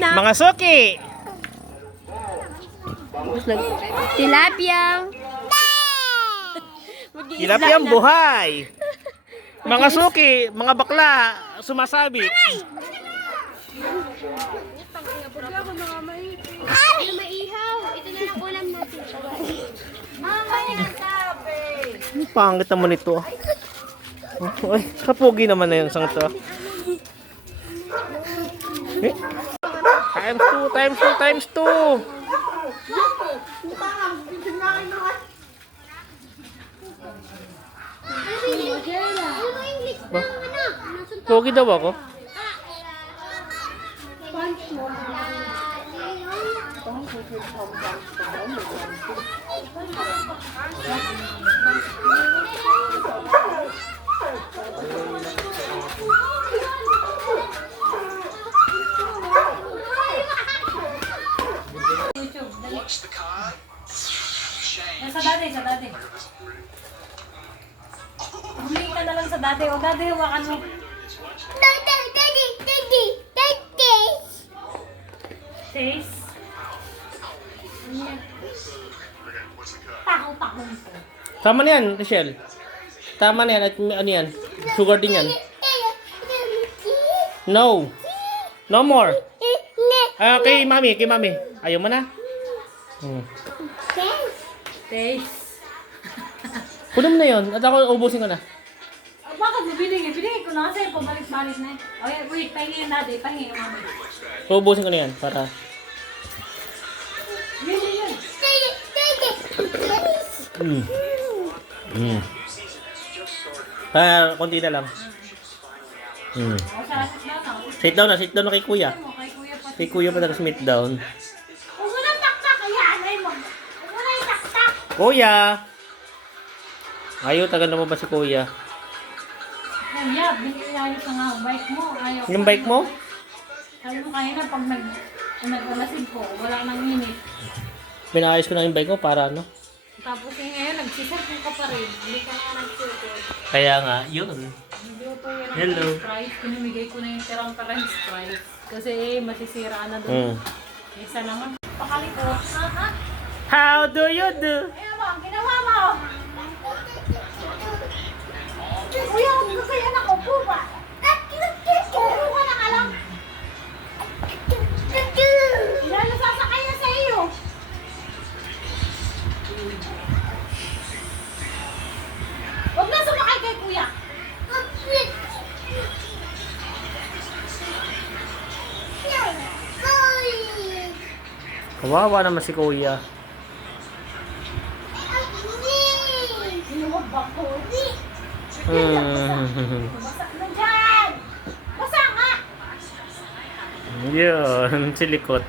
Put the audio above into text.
anak. Mga suki. Tilapia. Tilapia ang buhay. Mga suki, mga bakla, sumasabit. Ay! Maihaw. Ito na lang ulam natin. Mama, nagsabi. Ang pangit naman ito. Ay, kapugi naman na yun sang to. Eh? Times 2, times 2, times 2. Ba? Pogi daw ako. Sa dati. Humingi ka na lang sa dati. O dati, hawakan mo. Taste. Pako-pako po. Tama na yan, Michelle. Tama na yan. At ano yan? Sugar din yan. No. No more. Kay mami, kay mami. Ayaw mo na? Taste. Puno mo na yun. At ako, ubusin ko na. Bakit mo binigay? Binigay ko na kasi pabalik-balik na eh. Okay, wait. Pahingin natin. Pahingin yung mami. Ubusin ko na yan para... Yun. Konti na lang. O, sa Sit down na kay kuya. mo, kay kuya pa. Kay kuya pa nag-sit down. Huwag mo nang taktak. Kaya anay mo. Huwag mo nang taktak. Kuya! Ayaw, tagal na mo ba si kuya? Kuya, binayos na nga ang bike mo. Ayaw. Yung bike mo? Sabi mo kanina pag nag-alasin ko, wala nang minute. Pinayos ko na yung bike mo para ano? Tapos ngayon, nagsiserve ka pa rin. Hindi ka na nag-serve. Kaya nga, yun. Nagluto yan ng Hello. French fries. Pinamigay ko na yung tirang French fries. Kasi masisira na doon. Isa naman. Pakalikot. How do you do? Ayun mo, ang ginawa mo. Kuya, huwag ka kaya nakupo ba? Kupo ka na alam. Ilalo sasakay na sa iyo. Huwag na sumakay kay kuya. Kawawa naman si kuya. Sinuwag ba ko? Basa na dyan! Basa nga! Yun, silikot.